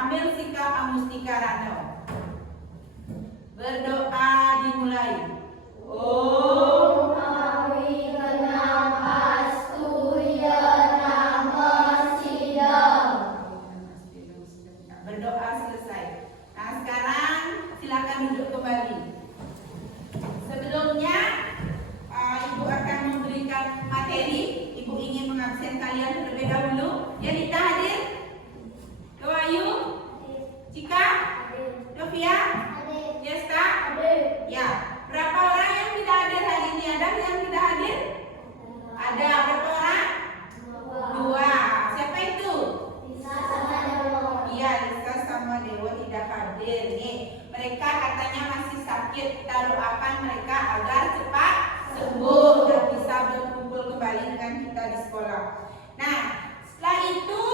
Ambil sikap Amustika Ratno. Berdoa dimulai. Om Awiganamastu Yanamasida. Berdoa selesai. Nah, sekarang silakan duduk kembali. Sebelumnya Ibu akan memberikan materi. Ibu ingin mengabsen kalian terlebih dahulu. Yanita hadir? Kewayu? Cika? Novia? Yesta? Ya. Berapa orang yang tidak hadir hari ini? Ada yang tidak hadir? Ada. Berapa orang? Dua. Siapa itu? Lisa sama Dewo. Iya, Lisa sama Dewo tidak hadir nih. Mereka katanya masih sakit. Kita doakan mereka agar cepat sembuh dan bisa berkumpul kembali dengan kita di sekolah. Nah, setelah itu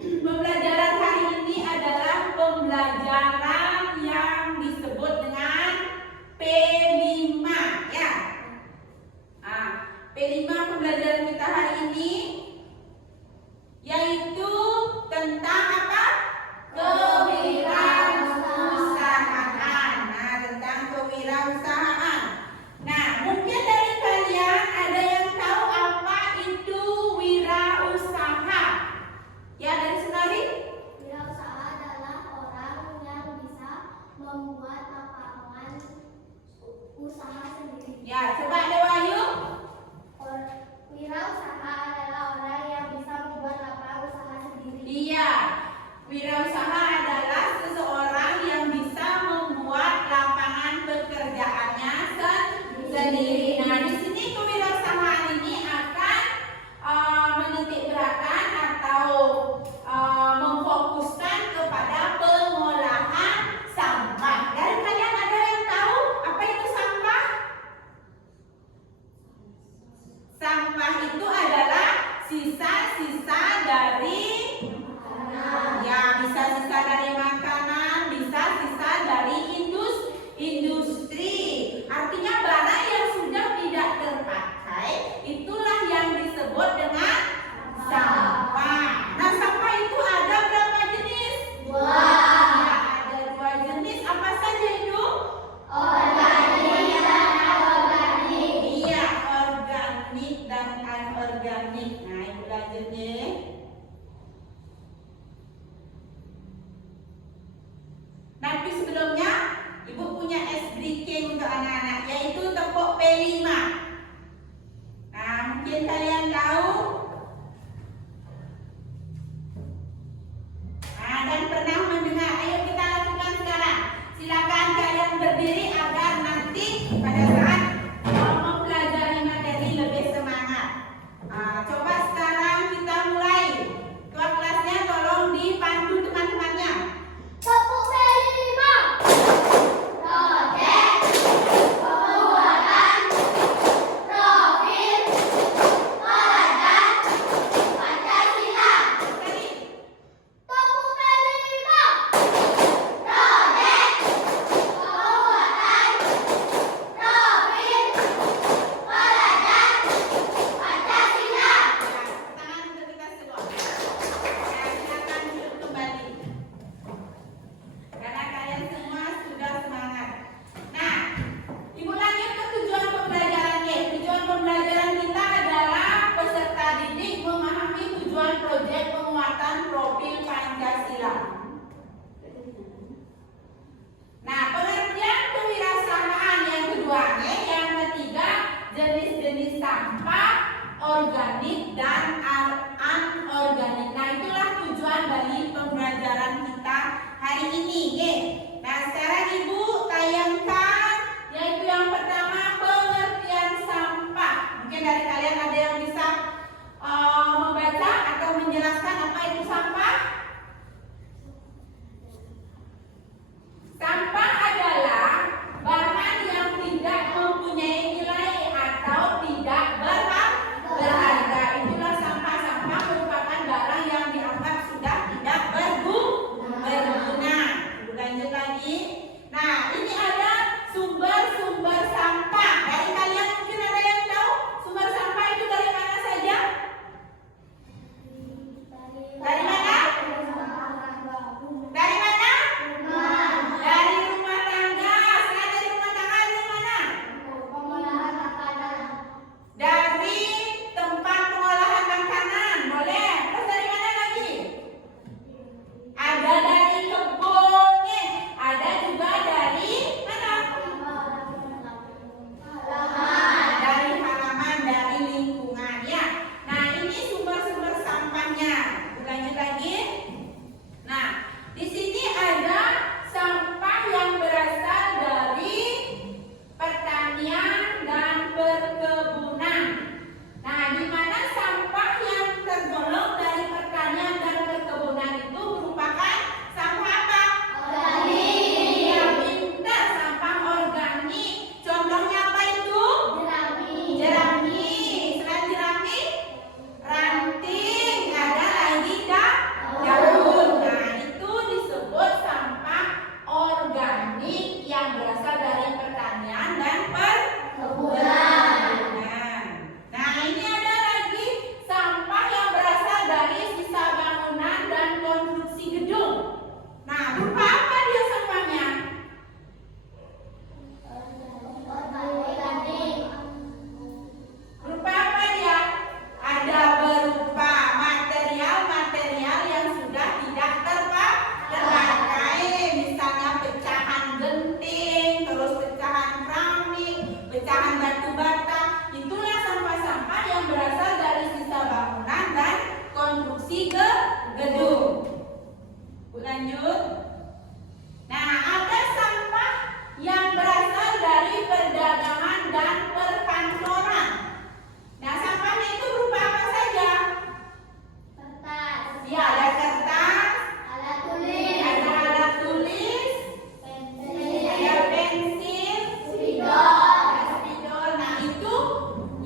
pembelajaran hari ini adalah pembelajaran yang disebut dengan P5 ya. Nah, P5 pembelajaran kita hari ini yaitu tentang apa? Kewirausahaan. Nah, tentang kewirausahaan. Nah, mungkin dari kalian ada yang tahu apa itu wirausaha? Ya, dari Sunari? Wirausaha adalah orang yang bisa membuat lapangan usaha sendiri. Ya, coba ada Wahyu. Wirausaha adalah orang yang bisa membuat lapangan usaha sendiri. Iya, wirausaha adalah seseorang yang bisa membuat lapangan pekerjaannya sendiri. Nah, di sini kewirausahaan ini akan menitik beratkan atau memfokuskan kepada pengolahan sampah. Dan kalian ada yang tahu apa itu sampah? Sampah itu adalah sisa-sisa dari ya, bisa sisa dari makanan, bisa sisa dari industri. Artinya barang yang sudah tidak terpakai, itulah yang disebut dengan sampah. Nah, sampah itu ada berapa jenis? Dua. Ya, ada dua jenis. Apa saja itu? Organik dan anorganik. Iya, organik dan anorganik. Nah, ibu lanjut nih. Tapi sebelumnya ibu punya es briefing untuk anak-anak, yaitu tepuk P5. Nah, mungkin kalian tahu. Nah, dan pernah mendengar. Ayo kita lakukan sekarang. Silakan kalian berdiri agar nanti pada saat mempelajari materi lebih semangat. Coba sekarang kita mulai. Ketua kelasnya tolong dipandu teman-temannya. Tepuk P5. Proyek pembuatan profil teladan Pancasila. Sekali. Tepuk P5. Lanjut. Nah, ada sampah yang berasal dari perdagangan dan perkantoran. Nah, sampahnya itu berupa apa saja? Kertas. Ya, ada kertas, Alat tulis. ada alat tulis, Pensil. ada pensil, Spidol. ada spidol. Nah, itu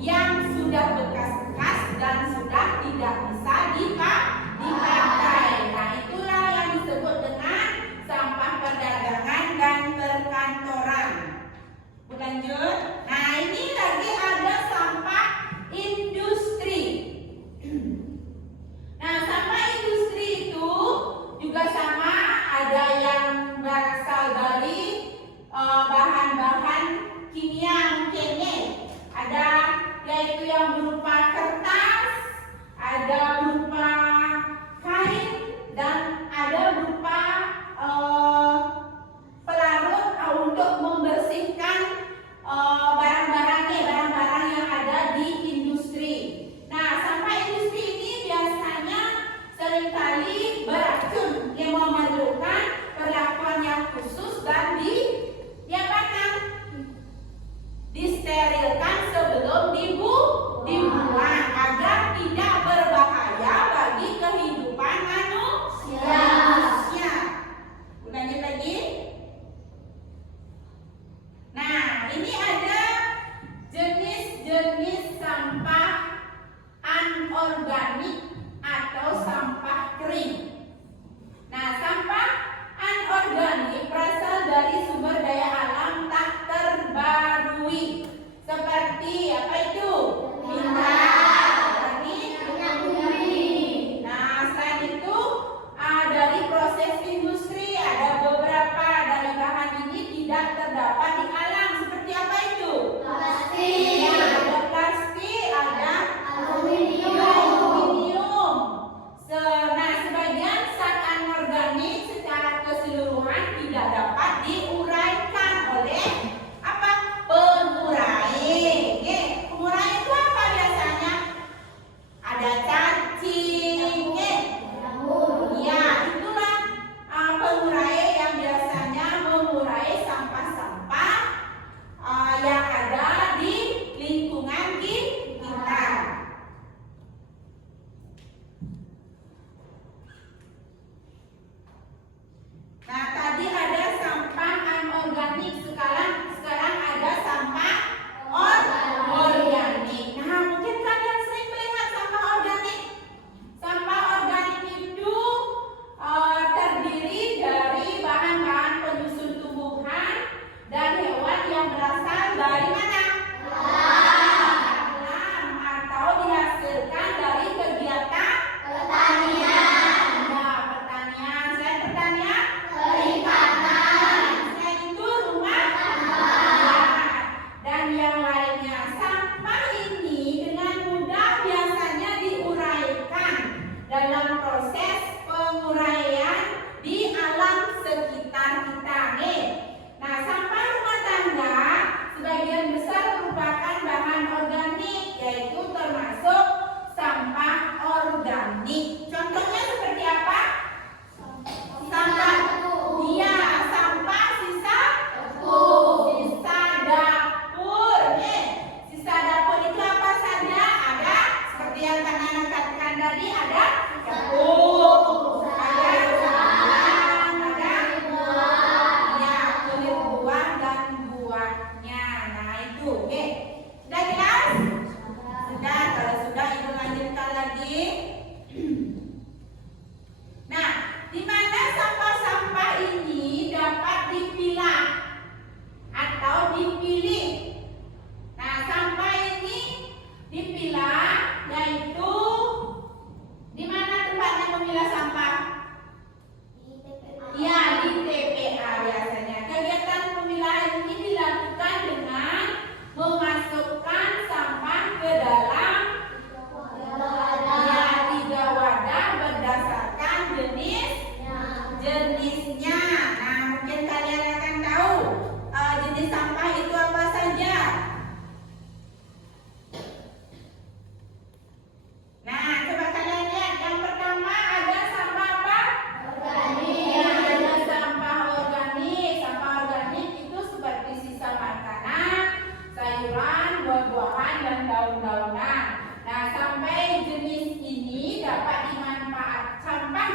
yang sudah bekas-bekas dan sudah tidak bisa dipakai. Nah, itulah yang disebut dengan sampah perdagangan dan perkantoran. Lanjut. Nah, ini lagi ada sampah industri. Nah, sampah industri itu juga sama, ada yang berasal dari bahan-bahan kimia mungkinnya. Ada yaitu yang berupa kertas, ada berupa kain, dan ada berupa pelarut untuk membersihkan barang-barang yang ada di industri. Nah, sampah industri ini biasanya seringkali beracun yang memerlukan perlakuan yang khusus dan diapakan? Disterilkan sebelum dibuang agar tidak berbahaya bagi kehidupan manusia. Lanjut lagi. Nah, ini ada jenis-jenis sampah anorganik atau sampah kering. Nah, sampah anorganik berasal dari sumber daya alam tak terbarui. Seperti apa itu? Minyak,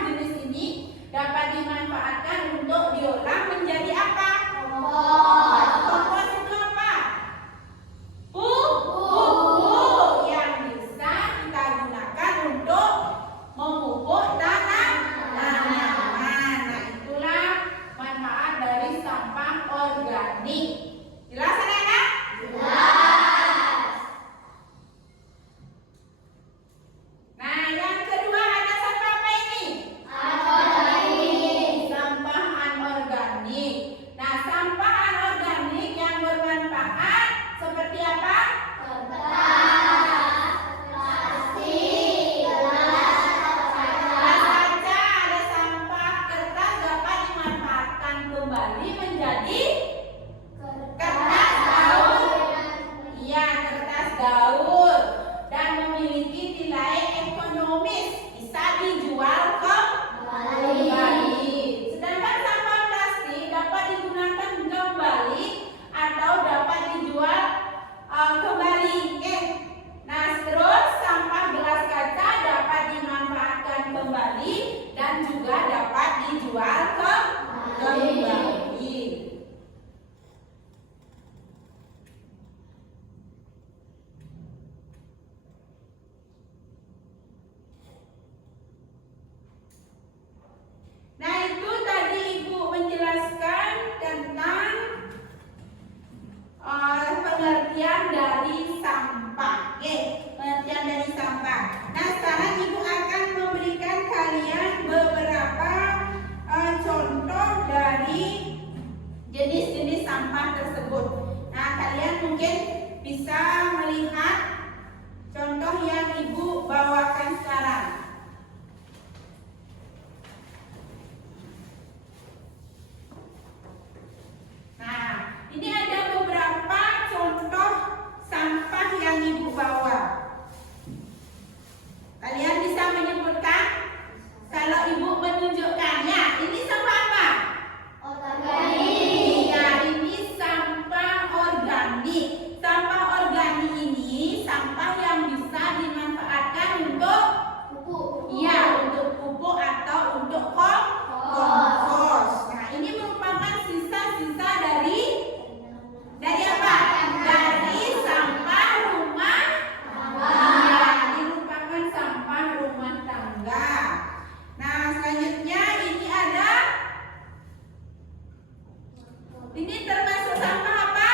jenis ini dapat dimanfaatkan untuk diolah menjadi apa? Kompos. Kompos itu apa? Pupuk yang bisa kita gunakan untuk memupuk tanaman. Nah, itulah manfaat dari sampah organik. Jelas anak-anak? Nah, yang kedua ada sampah apa ini? Sampah anorganik. Nah, sampah anorganik yang bermanfaat seperti apa? Jelas saja, ada sampah kertas dapat dimanfaatkan kembali menjadi kertas daur. Iya, kertas daur dan memiliki nilai ekonomis, bisa dijual kembali. Sedangkan sampah plastik dapat digunakan kembali atau dapat dijual kembali. Nah, terus sampah gelas kaca dapat dimanfaatkan kembali dan juga dapat dijual kembali. Nah, itu tadi Ibu menjelaskan tentang pengertian dari sampah. Pengertian dari sampah. Nah, sekarang Ibu akan memberikan kalian beberapa contoh dari jenis-jenis sampah tersebut. Nah, kalian mungkin bisa melihat contoh yang Ibu bawakan sekarang. Nah, ini ada beberapa contoh sampah yang Ibu bawa. Kalian bisa menyebutkan? Kalau Ibu menunjukkannya, ini sampah apa? Iya, ini sampah organik. Sampah organik ini sampah yang bisa dimanfaatkan untuk untuk pupuk atau untuk kompos. Nah, ini merupakan sisa-sisa dari apa? Dari sampah rumah tangga. Iya, ini merupakan sampah rumah tangga. Nah, selanjutnya ini ada. Ini termasuk sampah apa?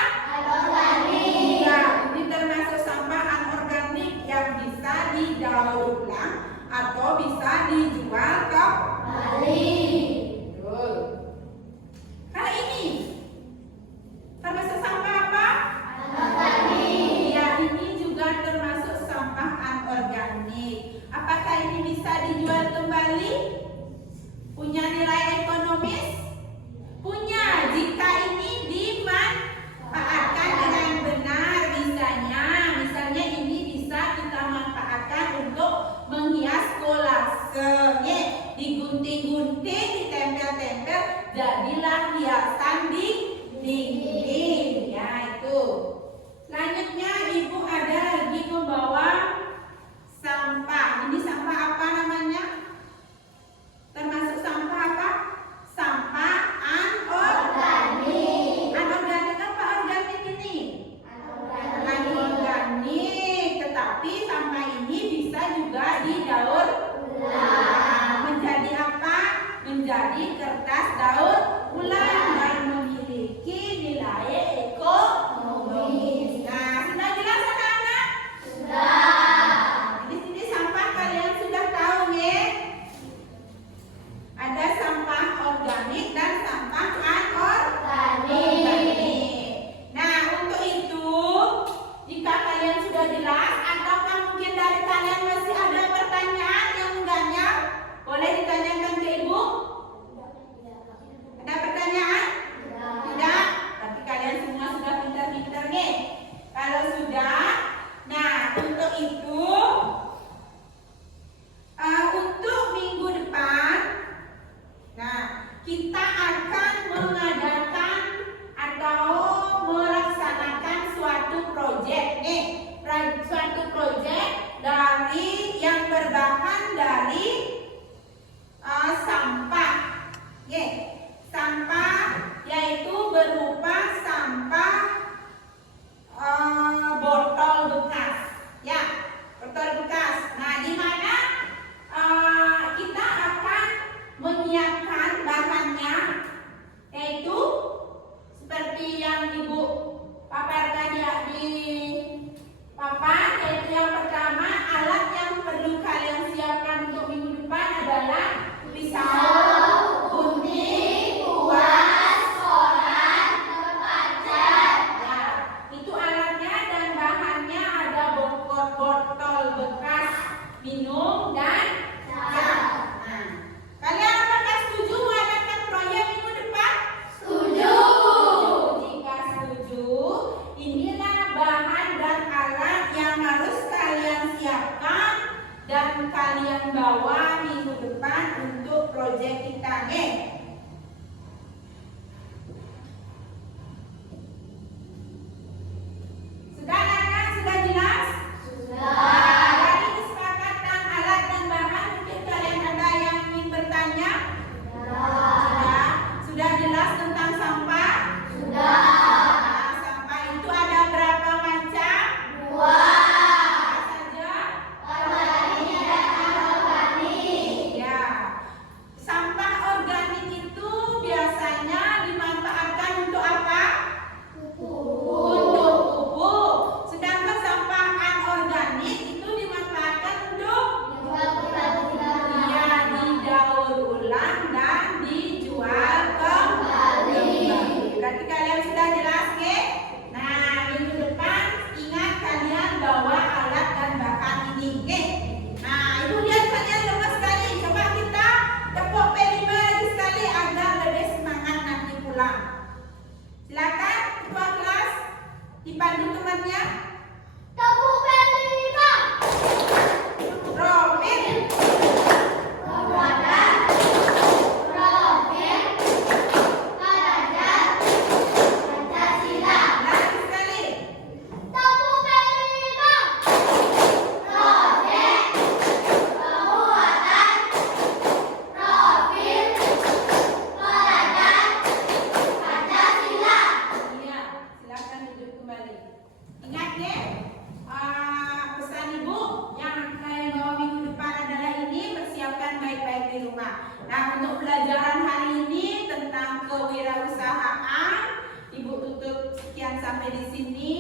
Iya, ini termasuk sampah anorganik yang bisa didaur ulang atau bisa dijual kembali. Betul. Kalau ini termasuk sampah apa? Iya, ini juga termasuk sampah anorganik. Apakah ini bisa dijual kembali? Punya nilai ekonomis? Punya, jika ini dimanfaatkan dengan benar. Misalnya ini bisa kita manfaatkan untuk menghias kolase. Digunting-gunting, ditempel-tempel, jadilah hiasan di dinding. Ya, itu. Selanjutnya Ibu ada lagi membawa sampah. Ini sampah apa namanya? Termasuk sampah apa? Sampah anorganik. Anorganik apa organik ini? Anorganik. Tetapi sampah ini bisa juga didaur ulang. Menjadi apa? Menjadi kertas daur ulang dan memiliki nilai nih. Sudah kan? Sudah jelas? Dari kesepakatan alat dan bahan, mungkin kalian ada yang ingin bertanya? Sudah jelas tentang sampah? Nah, sampah itu ada berapa macam? Apa saja? Ya. Sampah organik itu biasanya dimanfaatkan untuk apa? Untuk pupuk. Sedangkan sampah anorganik itu dimanfaatkan untuk didaur ulang dan dijual kembali. Berarti kalian sudah jelas, ke? Nah, minggu depan ingat kalian bawa alat dan bahan ini, ke? Nah, ibu lihat kalian lemas sekali. Coba kita tepuk P5 lagi sekali agar lebih semangat nanti pulang. Silakan ketua kelas dipandu temannya. Robin. Lagi sekali. Iya, silakan duduk kembali. Ingat ya, pesan ibu yang kalian bawa minggu depan adalah ini, persiapkan baik-baik di rumah. Nah, untuk pelajaran hari ini tentang kewirausahaan, ibu tutup sekian sampai di sini.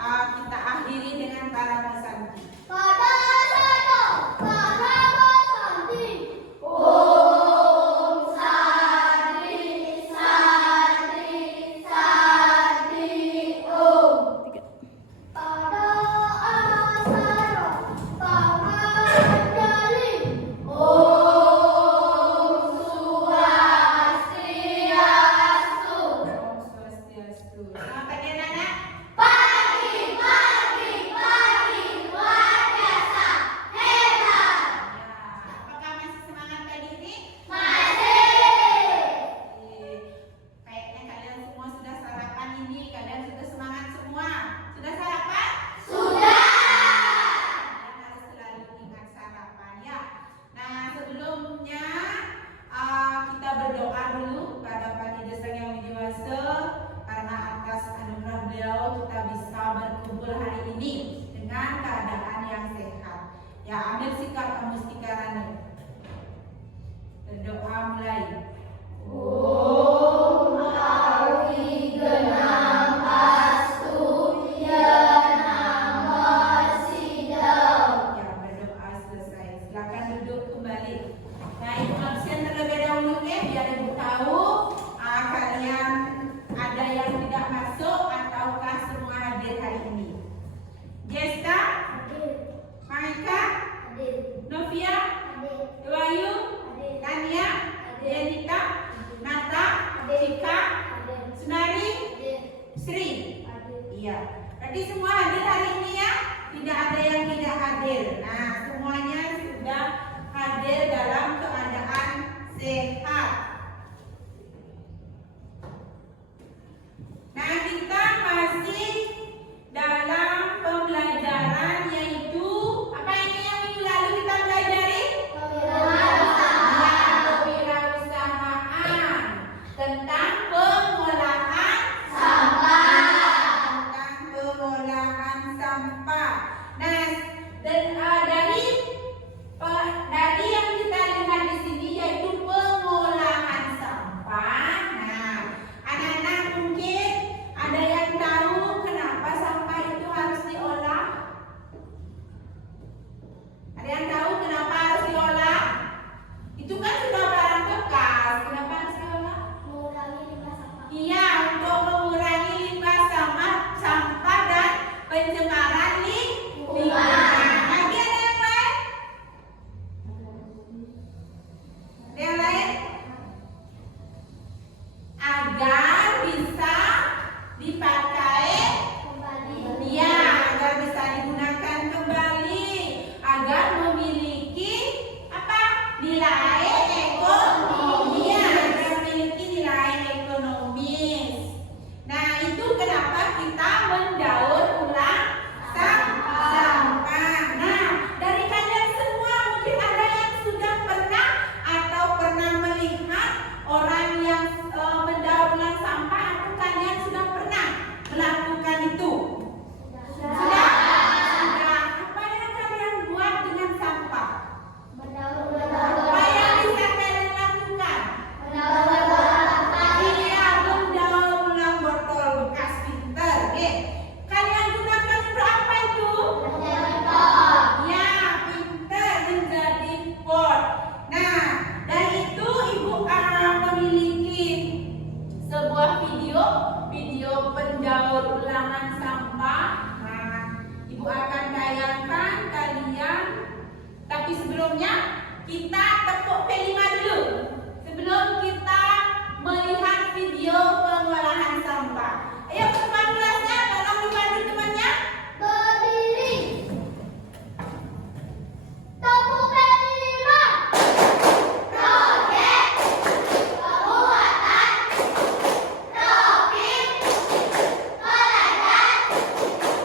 Kita akhiri dengan para pesanti. Om Swastiastu. Selamat pagi anak-anak. orang yang mendaur ulang sampah atau kalian sudah pernah melakukan itu? Sudah? Sudah. Apa yang kalian buat dengan sampah? Apa yang bisa kalian lakukan? Iya, mendaur ulang botol bekas pinter. Kalian gunakan untuk apa itu? Ya, pinter menjadi pot. Nah, dari itu ibu memiliki sebuah video pendaur ulangan sampah. Nah, ibu akan tayangkan kalian. Tapi sebelumnya kita tepuk P5 dulu. Sebelum kita melihat video pengolahan sampah. Ayo teman kelasnya, tolong dibantu temannya. Berdiri. Tepuk P5. Proyek penguatan profil pelajar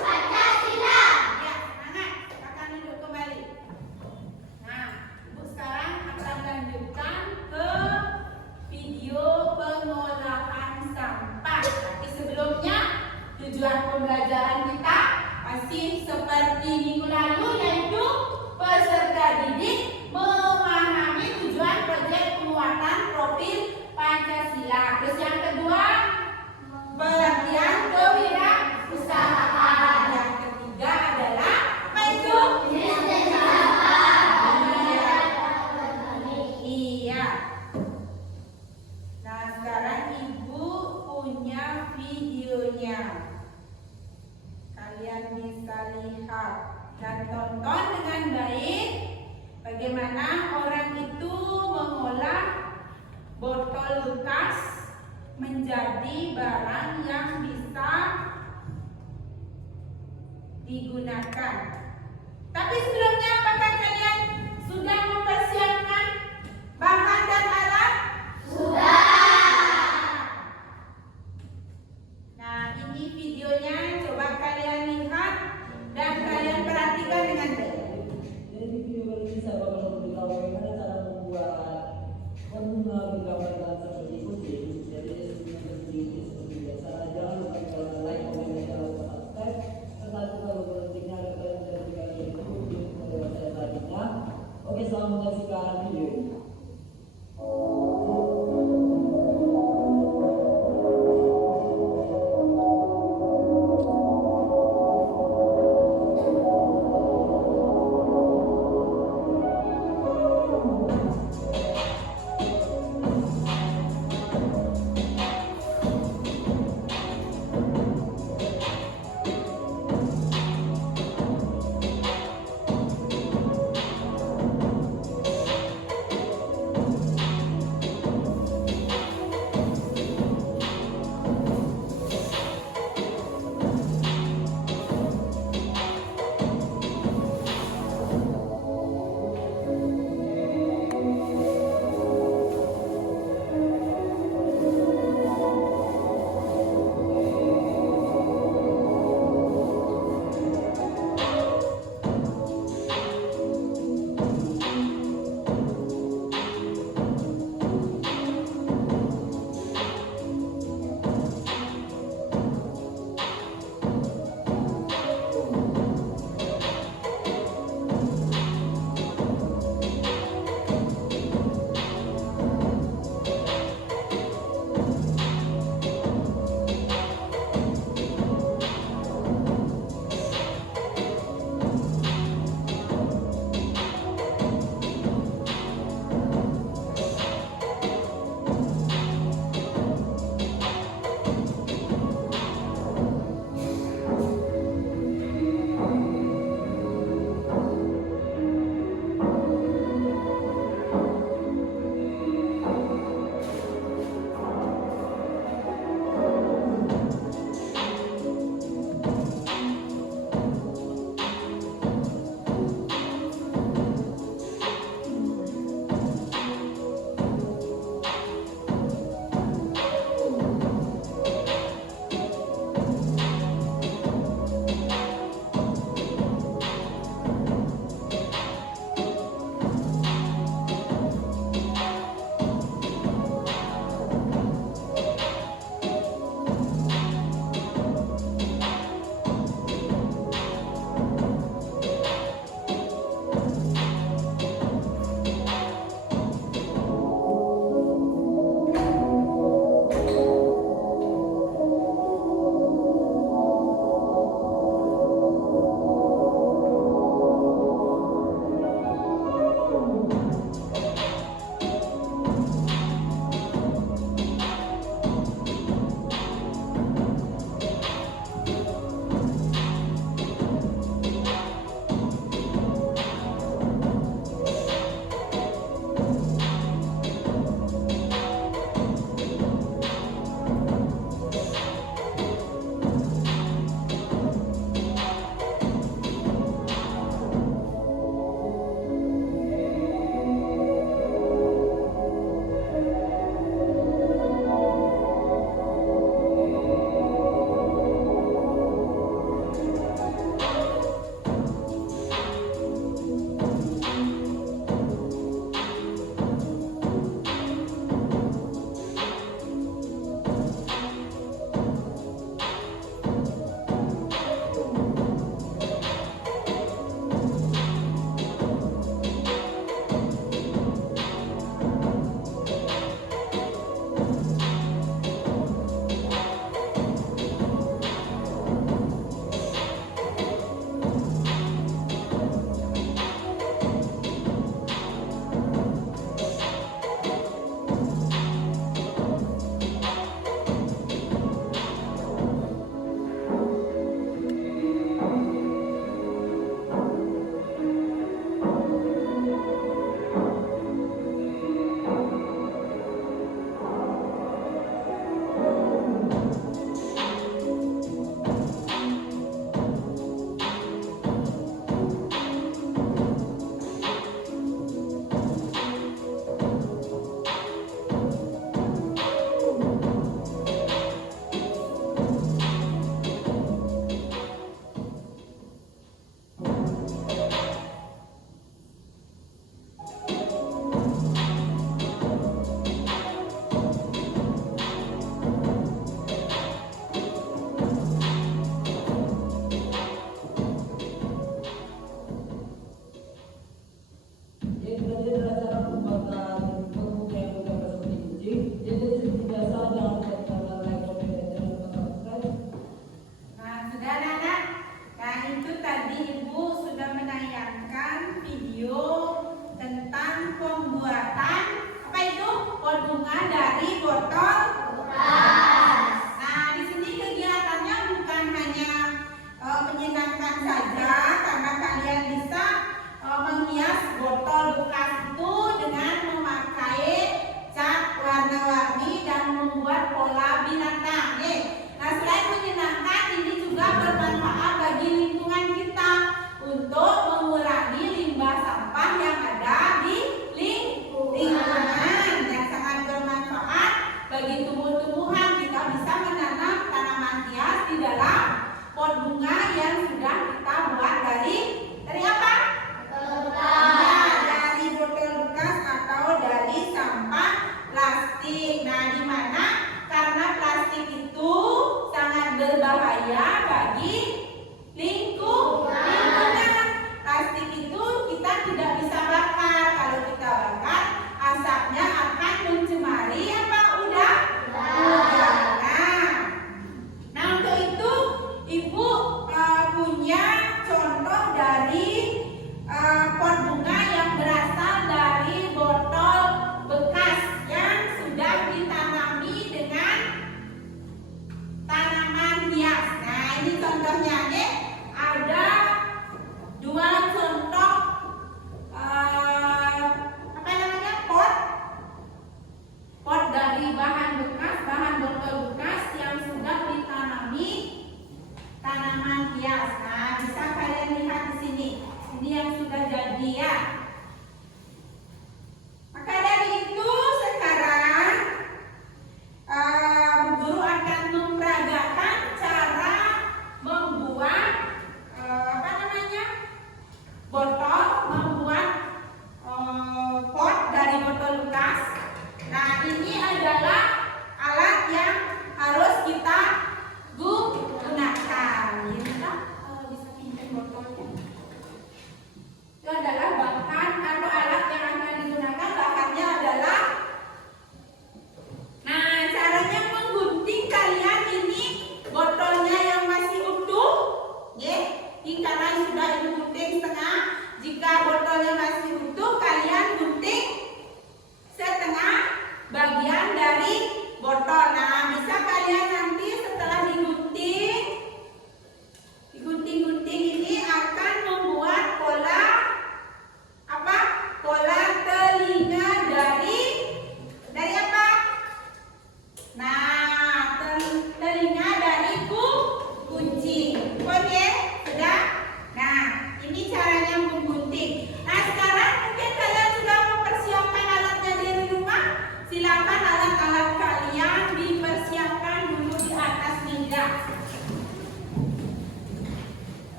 Pancasila. Ya, semangat. Akan duduk kembali. Nah, ibu sekarang akan lanjutkan ke video pengolahan sampah. Tapi sebelumnya, tujuan pembelajaran kita masih seperti minggu lalu, yaitu peserta didik memahami tujuan proyek penguatan profil Pancasila. Terus yang kedua, pelatihan kewirausahaan. Yang ketiga adalah apa itu? Iya. Nah, sekarang ibu punya videonya. Kalian bisa lihat dan tonton dengan baik bagaimana orang itu mengolah botol bekas menjadi barang yang bisa digunakan. Tapi sebelumnya, apakah kalian sudah mempersiapkan bahan dan alat? Nah, ini videonya, coba kalian lihat dan kalian perhatikan dengan baik. Jadi video kali ini saya bakal memberitahu bagaimana cara membuat bunga bergambar seperti kucing. Jadi seperti biasa. Jangan lupa like, comment, dan subscribe. Serta juga loncengnya agar kalian tidak ketinggalan video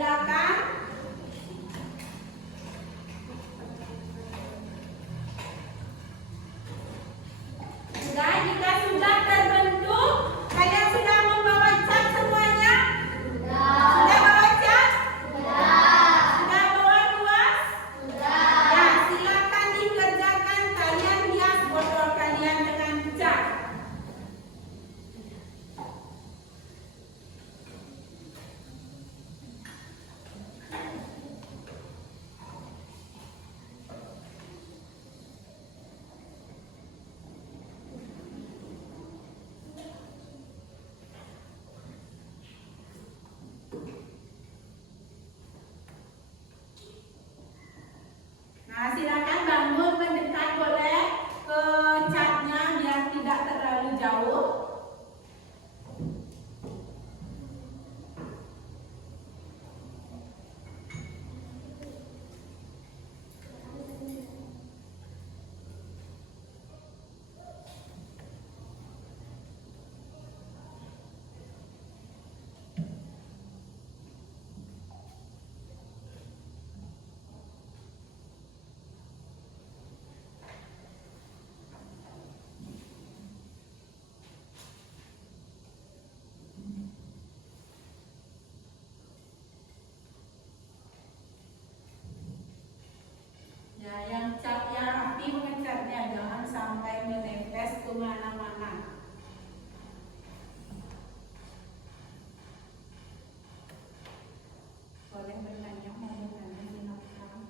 Silakan. Sudah, jika sudah terbentuk, kalian sudah membawa cat semuanya? Sudah bawa cat? Sudah bawa kuas? Ya, silakan dikerjakan. Kalian hias botol kalian dengan cat. Nah, silakan bangun mendekat boleh ke catnya biar tidak terlalu jauh. Ya, yang cat yang rapi mengecatnya, jangan sampai menempes kemana-mana. Boleh bertanya, mau bertanya silakan.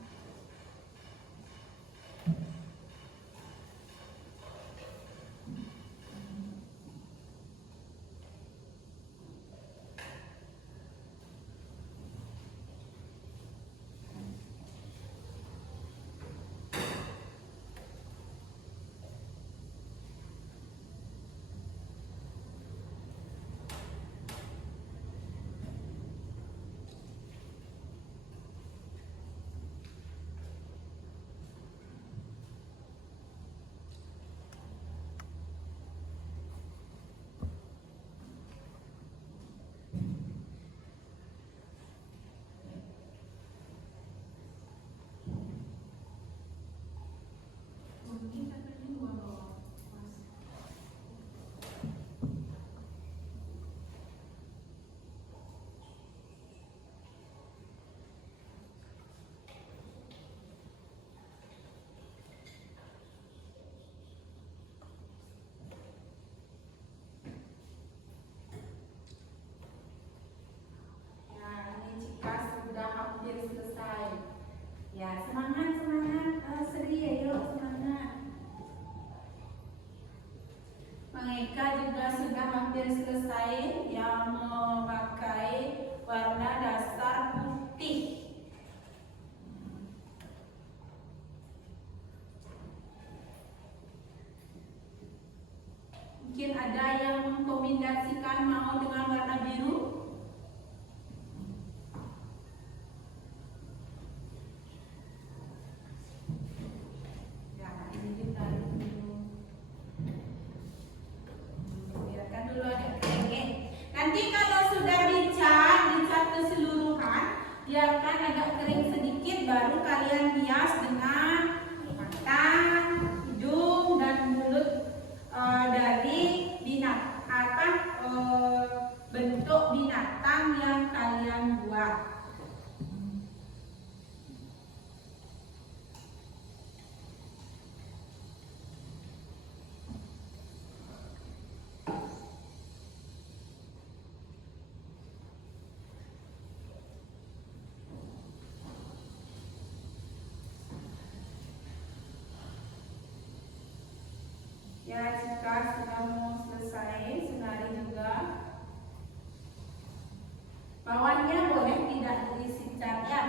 Mungkin katanya dua bawah, Mas. Ya, ini jika sudah hampir selesai. Ya, semangat, semangat. Sedih ya, yuk, semangat. Mengeka juga sudah hampir selesai, yang memakai warna dasar putih. Mungkin ada yang mengkombinasikan mau dengan warna biru. Ya, ini ditarik dulu. Biarkan dulu agak kering. Nanti kalau sudah dicat keseluruhan, biarkan agak kering sedikit, baru kalian hias dengan mata, hidung, dan mulut dari bentuk binatang yang kalian buat. Ya, jika sudah mau selesai, senari juga. Bawahnya boleh tidak diisi cat ya.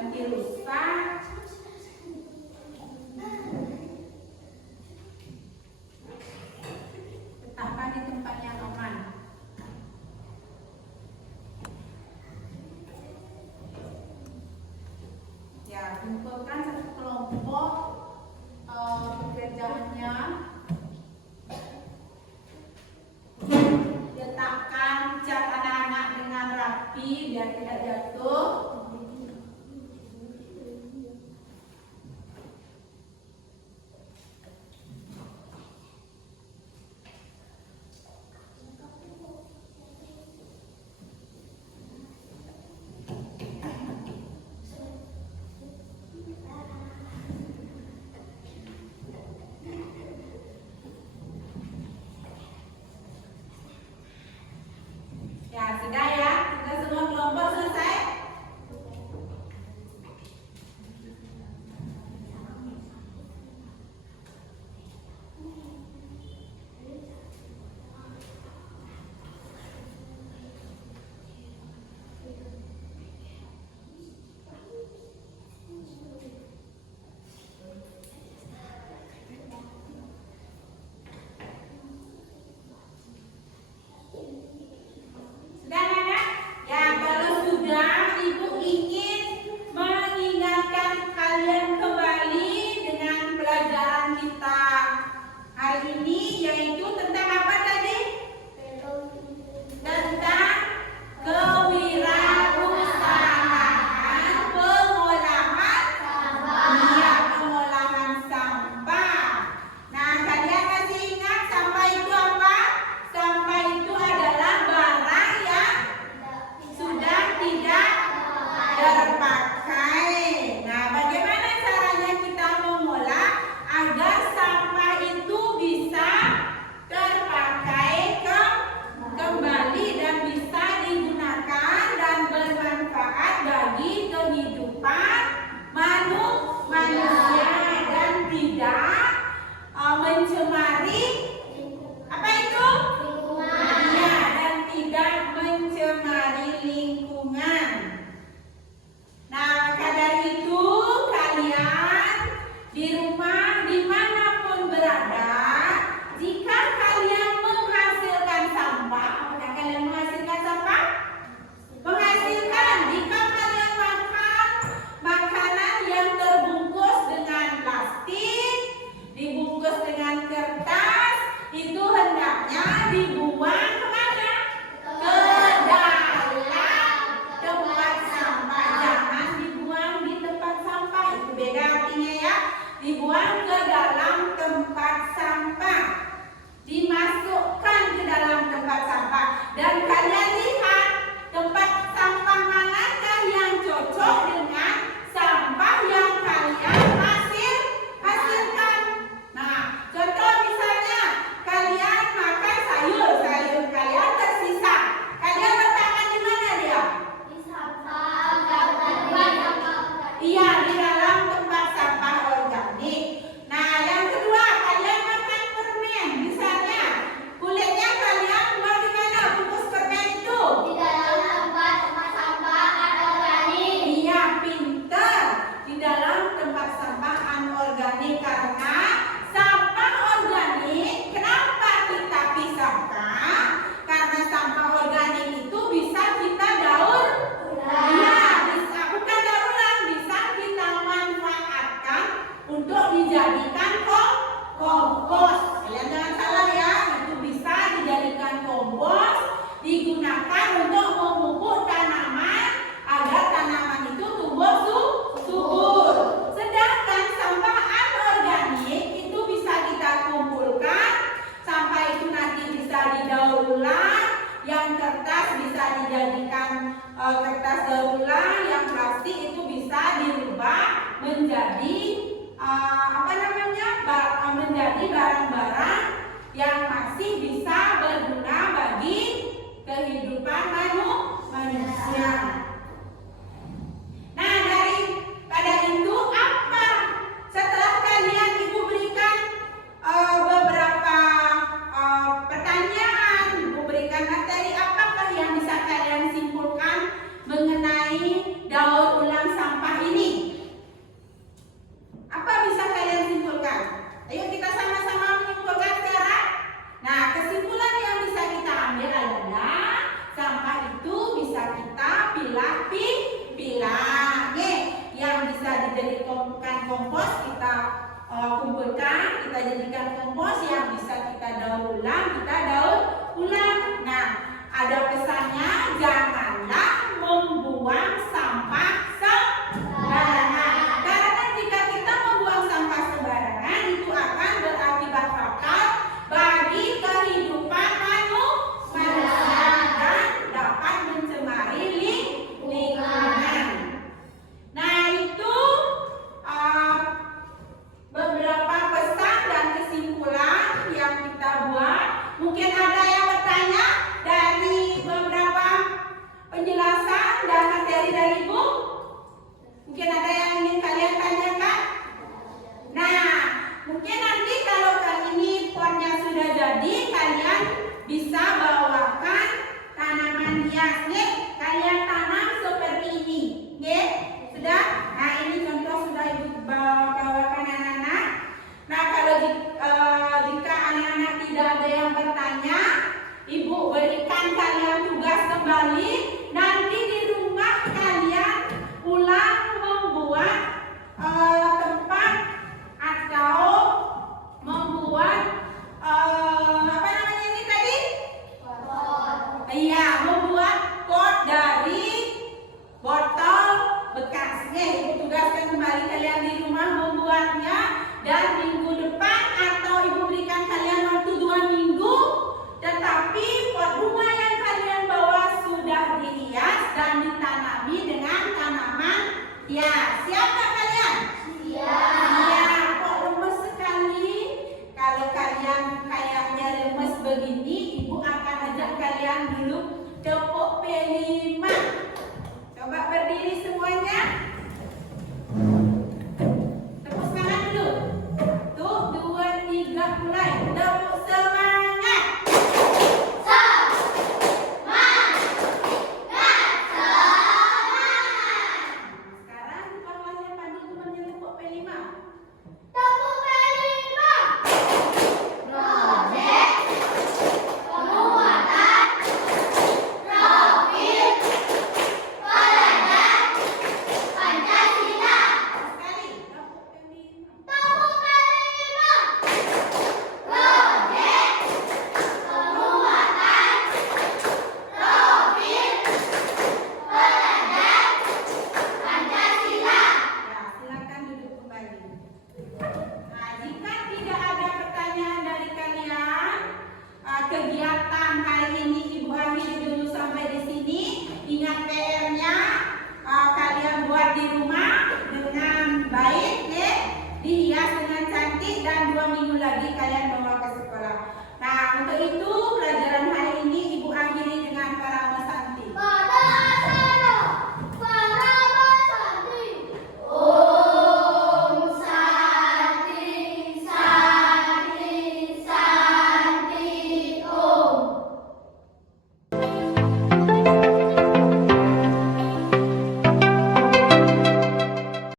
Ganti rusak. Letakkan di tempat yang aman. Ya, kumpulkan satu kelompok pekerjaannya. Letakkan cat anak-anak dengan rapi biar tidak jatuh. Ya, sudah ya. Sudah semua kelompok selesai? Sudah, anak? Ya, kalau sudah, Ibu ingin mengingatkan kalian kembali dengan pelajaran kita hari ini, yaitu tentang apa tadi? Tentang kewirausahaan pengolahan pengolahan sampah. Nah, kalian masih ingat sampah itu apa? Sampah itu adalah barang yang sudah tidak terpakai. Nah, bagaimana caranya kita mengolah agar sampah itu bisa terpakai kembali dan bisa digunakan dan bermanfaat bagi kehidupan manusia dan tidak mencemari apa itu? Ya, dan tidak mencemari lingkungan. Nah, maka dari itu kalian di rumah dimanapun berada, jika kalian menghasilkan sampah, apakah kalian menghasilkan sampah? Menghasilkan. Jika kalian makan makanan yang terbungkus dengan plastik, dibungkus dengan kertas, itu hendaknya dibuang kemana? Ke dalam tempat sampah. Jangan dibuang di tempat sampah. Itu beda artinya ya. Dibuang ke dalam tempat sampah. Dimasukkan ke dalam tempat sampah. Dan kalian lihat tempat sampah manakah yang cocok dengan sampah yang kalian hasilkan. Nah, contoh misalnya kalian makan sayur kalian tersisa. Kalian letakkan di mana dia? Iya, di dalam tempat sampah organik. Nah, yang kedua, kalian makan permen misalnya. Kulitnya kalian buang di mana? Bungkus permen itu. Iya, pinter. Di dalam tempat sampah anorganik, karena sampah organik kenapa kita pisahkan? Karena sampah organik itu bisa kita daur. Iya, bisa bukan daur ulang, bisa kita manfaatkan untuk dijadikan kompos. Kalian jangan salah ya, itu bisa dijadikan kompos, digunakan untuk memupuk tanaman agar tanaman itu tumbuh subur. Sedangkan sampah anorganik itu bisa kita kumpulkan, sampah itu nanti bisa didaur ulang, yang kertas bisa dijadikan kertas daur ulang, yang plastik itu bisa dirubah menjadi menjadi barang-barang yang masih bisa berguna bagi kehidupan manusia. Nah, daripada itu apa? Setelah kalian Ibu berikan beberapa pertanyaan, Ibu berikan materi, apakah yang bisa kalian simpulkan mengenai daur ulang sampah ini? kumpulkan, kita jadikan kompos yang bisa kita daur ulang, kita daur ulang. Nah, ada pesannya, jangan